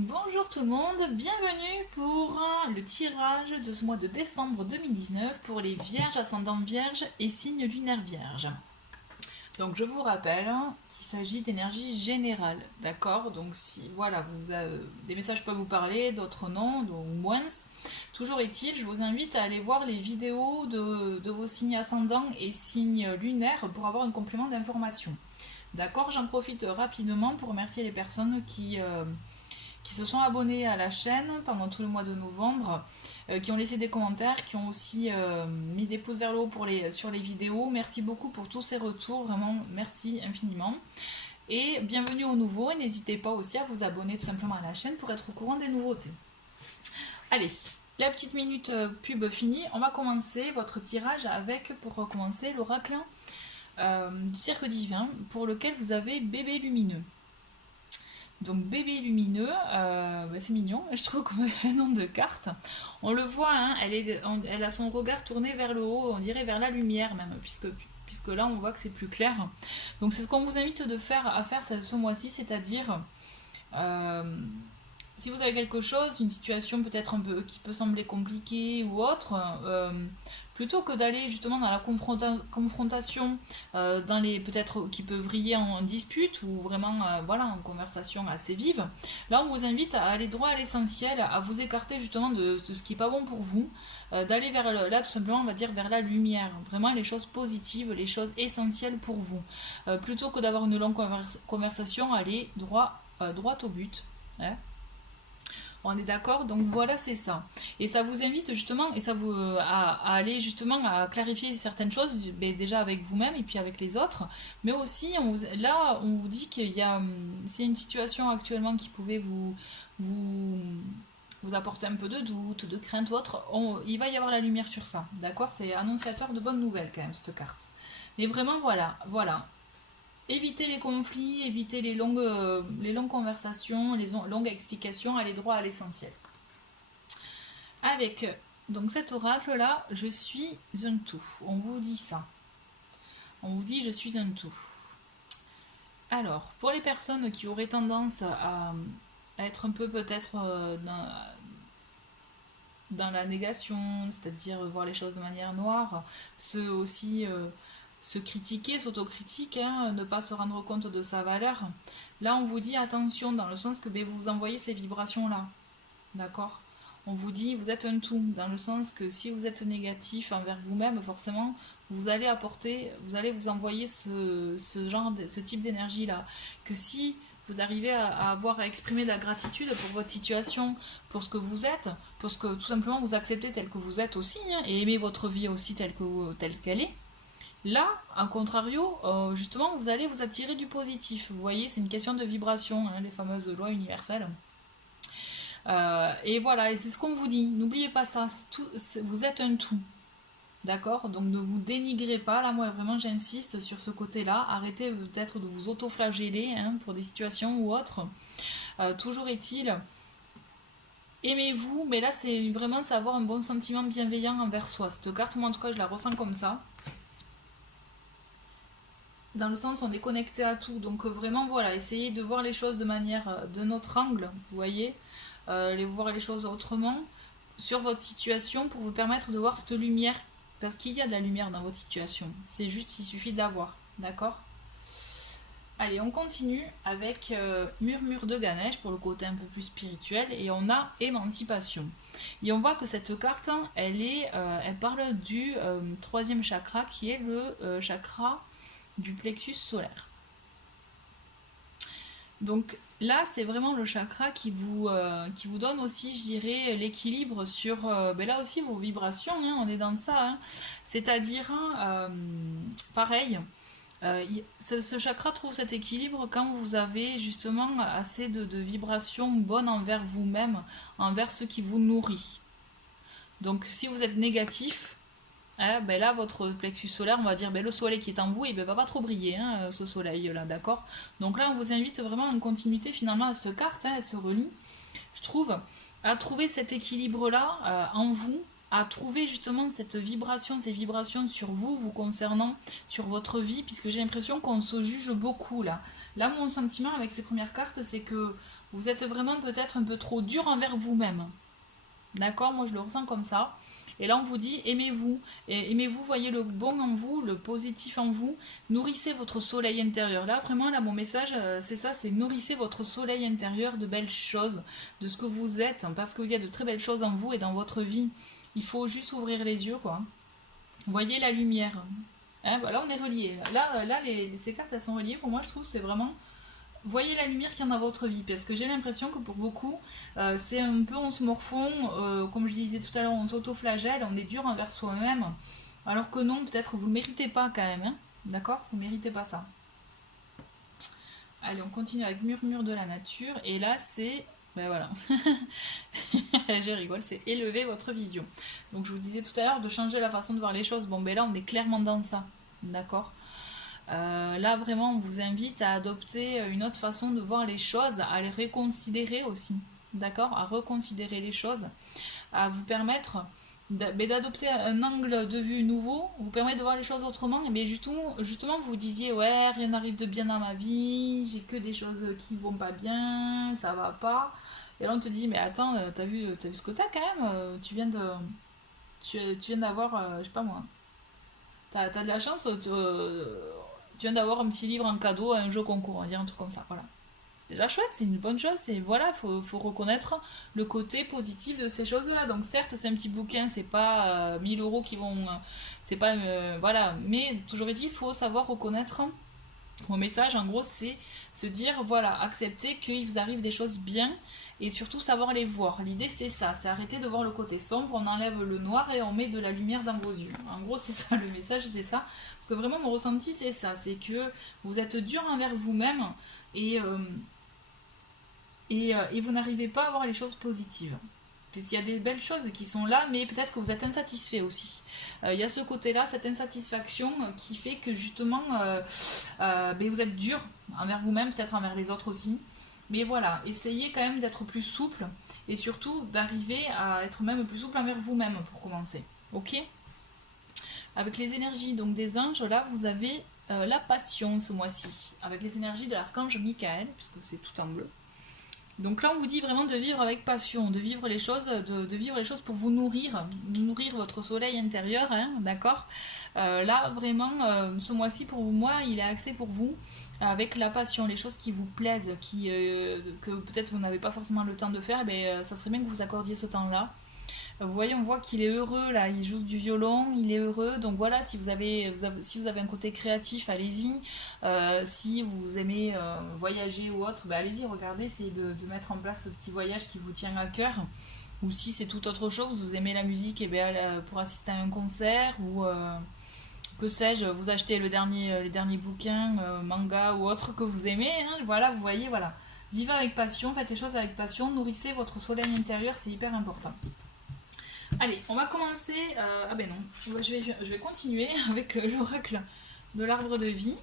Bonjour tout le monde, bienvenue pour le tirage de ce mois de décembre 2019 pour les vierges, ascendant vierge et signes lunaires vierge. Donc je vous rappelle qu'il s'agit d'énergie générale, d'accord? Donc si voilà, des messages peuvent vous parler, d'autres non, ou moins. Toujours est-il, je vous invite à aller voir les vidéos de vos signes ascendants et signes lunaires pour avoir un complément d'information. D'accord? J'en profite rapidement pour remercier les personnes qui se sont abonnés à la chaîne pendant tout le mois de novembre, qui ont laissé des commentaires, qui ont aussi mis des pouces vers le haut sur les vidéos. Merci beaucoup pour tous ces retours, vraiment merci infiniment. Et bienvenue aux nouveaux, et n'hésitez pas aussi à vous abonner tout simplement à la chaîne pour être au courant des nouveautés. Allez, la petite minute pub finie, on va commencer votre tirage avec, pour commencer, l'oracle du cirque divin, pour lequel vous avez bébé lumineux. Donc bébé lumineux, c'est mignon, je trouve comme un nom de carte. On le voit, hein, elle a son regard tourné vers le haut, on dirait vers la lumière même, puisque là on voit que c'est plus clair. Donc c'est ce qu'on vous invite à faire ce mois-ci, c'est-à-dire euh, si vous avez quelque chose, une situation peut-être un peu qui peut sembler compliquée ou autre, plutôt que d'aller justement dans la confrontation, dans les peut-être qui peut vriller en dispute ou vraiment voilà en conversation assez vive, là on vous invite à aller droit à l'essentiel, à vous écarter justement de ce qui est pas bon pour vous, d'aller vers là tout simplement on va dire vers la lumière, vraiment les choses positives, les choses essentielles pour vous, plutôt que d'avoir une longue conversation, aller droit au but. Hein. On est d'accord? Donc voilà, c'est ça. Et ça vous invite justement, et ça vous à aller justement à clarifier certaines choses, déjà avec vous-même et puis avec les autres. Mais aussi, là, on vous dit qu'il y a, c'est une situation actuellement qui pouvait vous, vous apporter un peu de doute, de crainte ou autre. Il va y avoir la lumière sur ça. D'accord? C'est annonciateur de bonnes nouvelles quand même, cette carte. Mais vraiment, voilà. Évitez les conflits, évitez les longues conversations, longues explications, allez droit à l'essentiel. Avec donc cet oracle-là, je suis un tout. On vous dit ça. On vous dit je suis un tout. Alors, pour les personnes qui auraient tendance à être un peu peut-être dans la négation, c'est-à-dire voir les choses de manière noire, ceux aussi se critiquer, s'autocritiquer, hein, ne pas se rendre compte de sa valeur. Là, on vous dit attention dans le sens que vous envoyez ces vibrations-là. D'accord? On vous dit vous êtes un tout, dans le sens que si vous êtes négatif envers vous-même, forcément, vous allez vous envoyer ce type d'énergie-là. Que si vous arrivez à avoir à exprimer de la gratitude pour votre situation, pour ce que vous êtes, pour ce que tout simplement vous acceptez tel que vous êtes aussi, hein, et aimez votre vie aussi telle qu'elle est, là, à contrario, justement, vous allez vous attirer du positif. Vous voyez, c'est une question de vibration, hein, les fameuses lois universelles. Et voilà, et c'est ce qu'on vous dit. N'oubliez pas ça, vous êtes un tout. D'accord? Donc ne vous dénigrez pas. Là, moi, vraiment, j'insiste sur ce côté-là. Arrêtez peut-être de vous auto-flageller hein, pour des situations ou autres. Toujours est-il, aimez-vous, mais là, c'est vraiment savoir un bon sentiment bienveillant envers soi. Cette carte, moi, en tout cas, je la ressens comme ça. Dans le sens on est connecté à tout, donc vraiment voilà, essayez de voir les choses de manière de notre angle, vous voyez, voir les choses autrement sur votre situation pour vous permettre de voir cette lumière, parce qu'il y a de la lumière dans votre situation, c'est juste il suffit de la voir, d'accord? Allez, on continue avec Murmure de Ganesh pour le côté un peu plus spirituel, et on a Émancipation. Et on voit que cette carte, elle parle du troisième chakra qui est le chakra du plexus solaire. Donc là, c'est vraiment le chakra qui vous donne aussi, je dirais, l'équilibre sur, là aussi, vos vibrations, hein, on est dans ça. Hein. C'est-à-dire, pareil, ce chakra trouve cet équilibre quand vous avez justement assez de vibrations bonnes envers vous-même, envers ce qui vous nourrit. Donc si vous êtes négatif, là, votre plexus solaire, on va dire, le soleil qui est en vous, il ne va pas trop briller, hein, ce soleil-là, d'accord? Donc là, on vous invite vraiment en continuité, finalement, à cette carte, hein, elle se relie, je trouve, à trouver cet équilibre-là en vous, à trouver justement cette vibration, ces vibrations sur vous, vous concernant, sur votre vie, puisque j'ai l'impression qu'on se juge beaucoup là. Là, mon sentiment avec ces premières cartes, c'est que vous êtes vraiment peut-être un peu trop dur envers vous-même. D'accord? Moi, je le ressens comme ça. Et là, on vous dit, aimez-vous. Et aimez-vous, voyez le bon en vous, le positif en vous. Nourrissez votre soleil intérieur. Là, vraiment, là, mon message, c'est ça, c'est nourrissez votre soleil intérieur de belles choses, de ce que vous êtes, parce qu'il y a de très belles choses en vous et dans votre vie. Il faut juste ouvrir les yeux, quoi. Voyez la lumière. Hein, voilà, on est reliés. Là ces cartes, elles sont reliées. Pour moi, je trouve que c'est vraiment voyez la lumière qu'il y a dans votre vie, parce que j'ai l'impression que pour beaucoup, c'est un peu on se morfond, comme je disais tout à l'heure, on s'auto-flagelle, on est dur envers soi-même, alors que non, peut-être vous ne méritez pas quand même, hein, d'accord? Vous ne méritez pas ça. Allez, on continue avec Murmure de la nature, et là c'est, ben voilà, je rigole, c'est élever votre vision. Donc je vous disais tout à l'heure de changer la façon de voir les choses, bon ben là on est clairement dans ça, d'accord? Là, vraiment, on vous invite à adopter une autre façon de voir les choses, à les reconsidérer aussi, d'accord? À reconsidérer les choses, à vous permettre d'adopter un angle de vue nouveau, vous permet de voir les choses autrement. Mais justement, vous disiez, ouais, rien n'arrive de bien dans ma vie, j'ai que des choses qui vont pas bien, ça va pas. Et là, on te dit, mais attends, t'as vu ce que t'as quand même? Tu viens d'avoir, je sais pas moi, t'as de la chance, tu viens d'avoir un petit livre en cadeau, un jeu concours, on va dire un truc comme ça. Voilà. Déjà chouette, c'est une bonne chose. C'est voilà, faut reconnaître le côté positif de ces choses-là. Donc certes, c'est un petit bouquin, c'est pas 1000 euros qui vont, c'est pas voilà. Mais toujours est-il, il faut savoir reconnaître. Mon message, en gros, c'est se dire, voilà, accepter qu'il vous arrive des choses bien et surtout savoir les voir. L'idée, c'est ça, c'est arrêter de voir le côté sombre, on enlève le noir et on met de la lumière dans vos yeux. En gros, c'est ça, le message, c'est ça. Parce que vraiment, mon ressenti, c'est ça, c'est que vous êtes dur envers vous-même et, euh, et vous n'arrivez pas à voir les choses positives. Puisqu'il y a des belles choses qui sont là, mais peut-être que vous êtes insatisfait aussi. Il y a ce côté-là, cette insatisfaction qui fait que justement, ben vous êtes dur envers vous-même, peut-être envers les autres aussi. Mais voilà, essayez quand même d'être plus souple et surtout d'arriver à être même plus souple envers vous-même pour commencer. Ok? Avec les énergies donc des anges, là vous avez la passion ce mois-ci. Avec les énergies de l'archange Michael, puisque c'est tout en bleu. Donc là, on vous dit vraiment de vivre avec passion, de vivre les choses, de vivre les choses pour vous nourrir votre soleil intérieur, hein, d'accord? Là, vraiment, ce mois-ci, pour moi, il est axé pour vous avec la passion, les choses qui vous plaisent, que peut-être vous n'avez pas forcément le temps de faire, mais ça serait bien que vous accordiez ce temps-là. Vous voyez, on voit qu'il est heureux là, il joue du violon, il est heureux. Donc voilà, si vous avez un côté créatif, allez-y. Si vous aimez voyager ou autre, ben allez-y, regardez, essayez de mettre en place ce petit voyage qui vous tient à cœur. Ou si c'est tout autre chose, vous aimez la musique, et bien pour assister à un concert ou que sais-je, vous achetez les derniers bouquins, manga ou autre que vous aimez. Hein, voilà, vous voyez, voilà. Vivez avec passion, faites les choses avec passion, nourrissez votre soleil intérieur, c'est hyper important. Allez, on va commencer. Ah ben non, je vais continuer avec l'oracle de l'arbre de vie.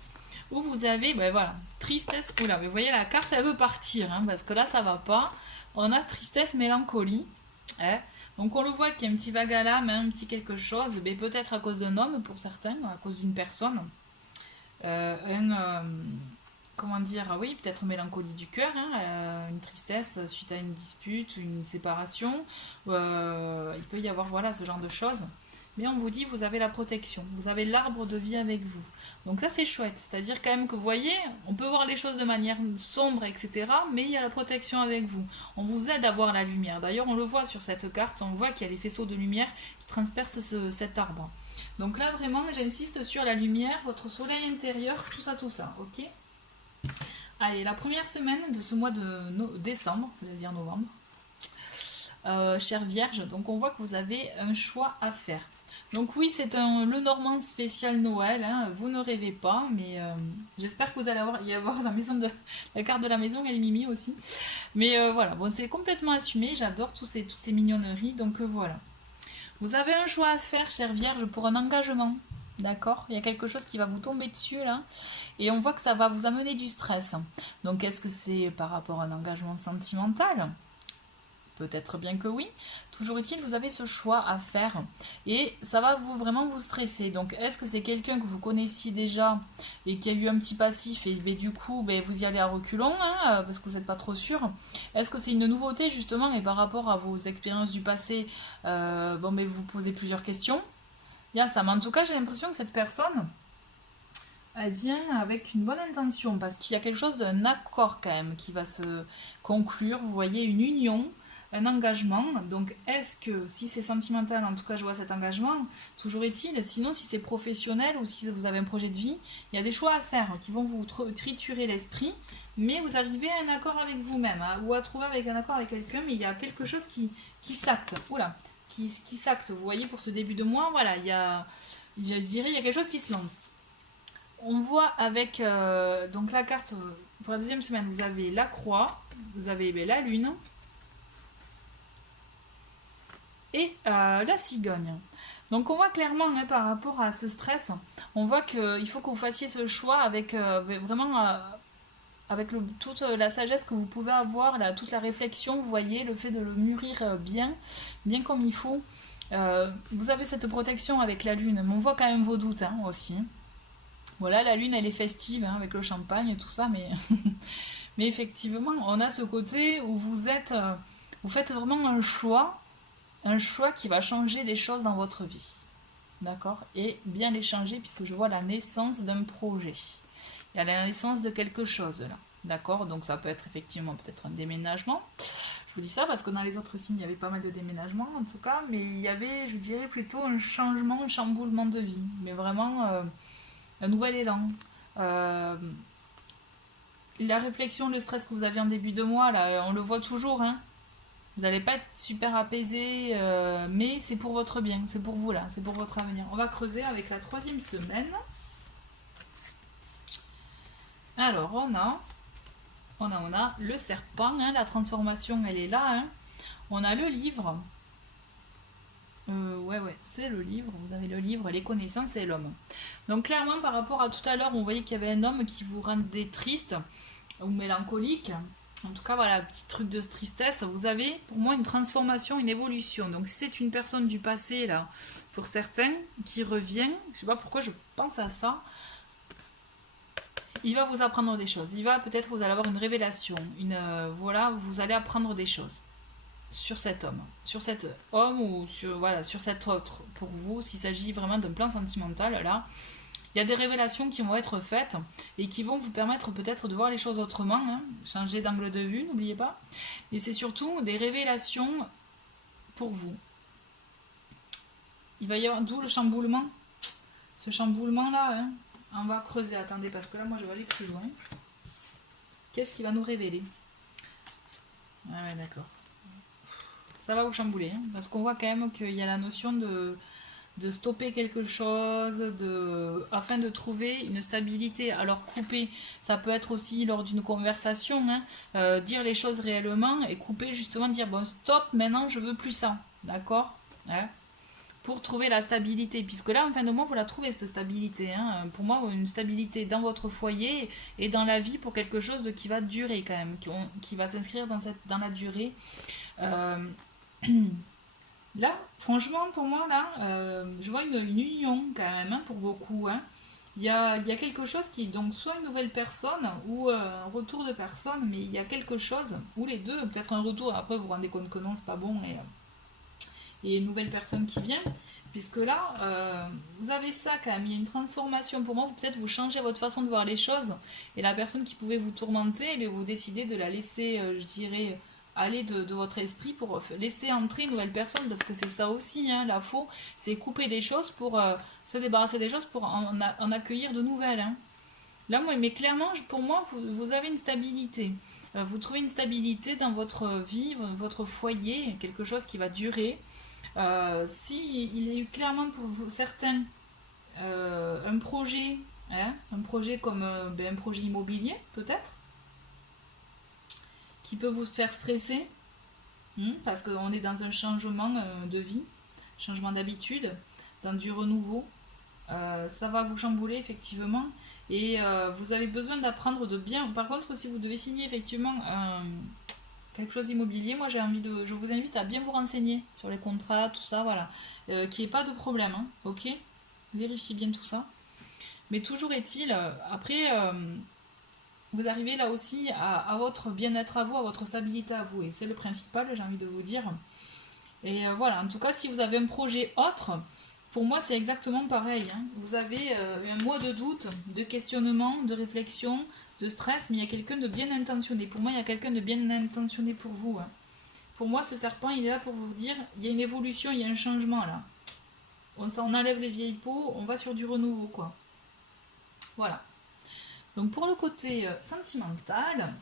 Où vous avez, ben voilà, tristesse. Oula, mais vous voyez, la carte elle veut partir, hein, parce que là ça va pas. On a tristesse, mélancolie. Hein. Donc on le voit qu'il y a un petit vague à l'âme, un petit quelque chose, mais peut-être à cause d'un homme pour certains, à cause d'une personne. Un, comment dire, oui, peut-être mélancolie du cœur, hein, une tristesse suite à une dispute, une séparation. Il peut y avoir voilà, ce genre de choses. Mais on vous dit, vous avez la protection, vous avez l'arbre de vie avec vous. Donc ça c'est chouette, c'est-à-dire quand même que vous voyez, on peut voir les choses de manière sombre, etc. Mais il y a la protection avec vous. On vous aide à voir la lumière. D'ailleurs on le voit sur cette carte, on voit qu'il y a les faisceaux de lumière qui transpercent cet arbre. Donc là vraiment j'insiste sur la lumière, votre soleil intérieur, tout ça, ok? Allez, la première semaine de ce mois de décembre, c'est-à-dire novembre, chère Vierge, donc on voit que vous avez un choix à faire. Donc oui, c'est le Normand spécial Noël, hein, vous ne rêvez pas, mais j'espère que vous allez y avoir la carte de la maison et les Mimi aussi. Mais voilà, bon, c'est complètement assumé, j'adore toutes ces mignonneries, donc voilà. Vous avez un choix à faire, chère Vierge, pour un engagement. D'accord? Il y a quelque chose qui va vous tomber dessus là. Et on voit que ça va vous amener du stress. Donc est-ce que c'est par rapport à un engagement sentimental? Peut-être bien que oui. Toujours est-il, vous avez ce choix à faire. Et ça va vraiment vous stresser. Donc, est-ce que c'est quelqu'un que vous connaissiez déjà et qui a eu un petit passif et du coup, vous y allez à reculons, hein, parce que vous n'êtes pas trop sûr. Est-ce que c'est une nouveauté, justement, et par rapport à vos expériences du passé, vous posez plusieurs questions. Il y a ça. Mais en tout cas, j'ai l'impression que cette personne, elle vient avec une bonne intention, parce qu'il y a quelque chose d'un accord quand même qui va se conclure. Vous voyez, une union, un engagement. Donc, est-ce que, si c'est sentimental, en tout cas, je vois cet engagement, toujours est-il, sinon, si c'est professionnel ou si vous avez un projet de vie, il y a des choix à faire qui vont vous triturer l'esprit, mais vous arrivez à un accord avec vous-même, hein, ou à trouver avec un accord avec quelqu'un, mais il y a quelque chose qui s'acte. Oula, qui s'acte. Vous voyez, pour ce début de mois, voilà, je dirais, il y a quelque chose qui se lance. On voit avec donc la carte pour la deuxième semaine, vous avez la croix, vous avez la lune et la cigogne. Donc on voit clairement hein, par rapport à ce stress, on voit qu'il faut que vous fassiez ce choix avec vraiment avec toute la sagesse que vous pouvez avoir, toute la réflexion, vous voyez, le fait de le mûrir bien comme il faut. Vous avez cette protection avec la lune, mais on voit quand même vos doutes hein, aussi. Voilà, la lune elle est festive hein, avec le champagne et tout ça, mais, mais effectivement, on a ce côté où vous faites vraiment un choix qui va changer des choses dans votre vie. D'accord? Et bien les changer, puisque je vois la naissance d'un projet. Il y a la naissance de quelque chose là. D'accord? Donc ça peut être effectivement peut-être un déménagement. Je vous dis ça parce que dans les autres signes, il y avait pas mal de déménagements en tout cas, mais il y avait, je dirais plutôt un changement, un chamboulement de vie. Mais vraiment un nouvel élan. La réflexion, le stress que vous aviez en début de mois, là, on le voit toujours. Hein. Vous n'allez pas être super apaisé, mais c'est pour votre bien, c'est pour vous là, c'est pour votre avenir. On va creuser avec la troisième semaine. Alors, on a le serpent, hein, la transformation, elle est là. Hein. On a le livre. Ouais, c'est le livre. Vous avez le livre, les connaissances et l'homme. Donc, clairement, par rapport à tout à l'heure, on voyait qu'il y avait un homme qui vous rendait triste ou mélancolique. En tout cas, voilà, petit truc de tristesse. Vous avez, pour moi, une transformation, une évolution. Donc, si c'est une personne du passé, là, pour certains, qui revient, je sais pas pourquoi je pense à ça, il va vous apprendre des choses. Peut-être vous allez avoir une révélation. Voilà, vous allez apprendre des choses sur cet homme ou sur cet autre. Pour vous, s'il s'agit vraiment d'un plan sentimental, là, il y a des révélations qui vont être faites et qui vont vous permettre peut-être de voir les choses autrement, hein. Changer d'angle de vue, n'oubliez pas. Et c'est surtout des révélations pour vous. Il va y avoir d'où le chamboulement. Ce chamboulement-là, hein. On va creuser, attendez, parce que là, moi, je vais aller plus loin. Qu'est-ce qui va nous révéler? Ah ouais, d'accord. Ça va vous chambouler, hein, parce qu'on voit quand même qu'il y a la notion de stopper quelque chose, afin de trouver une stabilité. Alors couper, ça peut être aussi lors d'une conversation, hein, dire les choses réellement et couper justement, dire bon stop, maintenant je veux plus ça, d'accord, hein, pour trouver la stabilité, puisque là en fin de mois vous la trouvez cette stabilité, hein. Pour moi une stabilité dans votre foyer et dans la vie pour quelque chose qui va durer quand même, qui va s'inscrire dans la durée. Là, franchement, pour moi, là, je vois une union quand même, hein, pour beaucoup. Hein. Il y a quelque chose qui est donc soit une nouvelle personne ou un retour de personne, mais il y a quelque chose, ou les deux, peut-être un retour, après vous vous rendez compte que non, c'est pas bon, et une nouvelle personne qui vient, puisque là, vous avez ça quand même, il y a une transformation. Pour moi, peut-être vous changez votre façon de voir les choses, et la personne qui pouvait vous tourmenter, eh bien, vous décidez de la laisser, je dirais, aller de votre esprit pour laisser entrer une nouvelle personne, parce que c'est ça aussi, hein, la faux, c'est couper des choses pour se débarrasser des choses pour en accueillir de nouvelles. Hein. Là, mais clairement, pour moi, vous avez une stabilité. Vous trouvez une stabilité dans votre vie, votre foyer, quelque chose qui va durer. Si il est clairement pour vous, certains un projet, hein, un projet comme un projet immobilier, peut-être, qui peut vous faire stresser, parce qu'on est dans un changement de vie, changement d'habitude, dans du renouveau. Ça va vous chambouler effectivement, et vous avez besoin d'apprendre de bien. Par contre, si vous devez signer effectivement quelque chose d'immobilier, moi je vous invite à bien vous renseigner sur les contrats, tout ça, voilà. Qu'il n'y ait pas de problème, hein, ok? Vérifiez bien tout ça. Mais toujours est-il, après, vous arrivez là aussi à votre bien-être à vous, à votre stabilité à vous. Et c'est le principal, j'ai envie de vous dire. Et voilà, en tout cas, si vous avez un projet autre, pour moi, c'est exactement pareil, hein. Vous avez un mois de doute, de questionnement, de réflexion, de stress, mais il y a quelqu'un de bien intentionné. Pour moi, il y a quelqu'un de bien intentionné pour vous, hein. Pour moi, ce serpent, il est là pour vous dire, il y a une évolution, il y a un changement là. On enlève les vieilles peaux, on va sur du renouveau, quoi. Voilà. Donc pour le côté sentimental,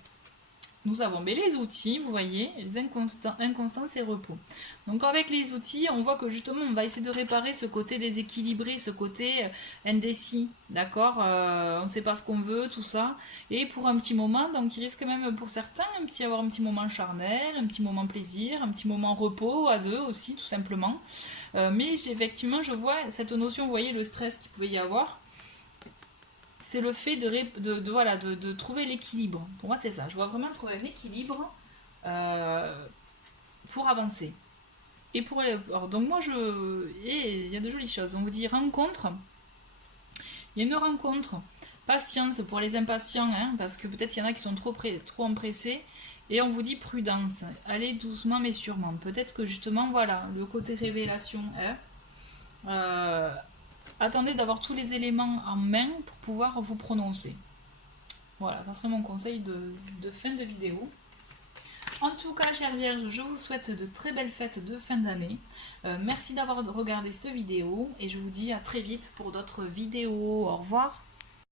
nous avons les outils, vous voyez, les inconstances et repos. Donc avec les outils, on voit que justement, on va essayer de réparer ce côté déséquilibré, ce côté indécis, d'accord. On ne sait pas ce qu'on veut, tout ça. Et pour un petit moment, donc il risque même pour certains avoir un petit moment charnel, un petit moment plaisir, un petit moment repos à deux aussi, tout simplement. Mais effectivement, je vois cette notion, vous voyez, le stress qu'il pouvait y avoir. C'est le fait de trouver l'équilibre. Pour moi, c'est ça. Je vois vraiment trouver un équilibre pour avancer. Et pour alors, donc moi, et il y a de jolies choses. On vous dit rencontre. Il y a une rencontre. Patience pour les impatients, hein, parce que peut-être il y en a qui sont trop empressés. Et on vous dit prudence. Allez doucement mais sûrement. Peut-être que justement, voilà, le côté révélation, hein, attendez d'avoir tous les éléments en main pour pouvoir vous prononcer. Voilà, ça serait mon conseil de fin de vidéo. En tout cas, chère Vierge, je vous souhaite de très belles fêtes de fin d'année. Merci d'avoir regardé cette vidéo et je vous dis à très vite pour d'autres vidéos. Au revoir.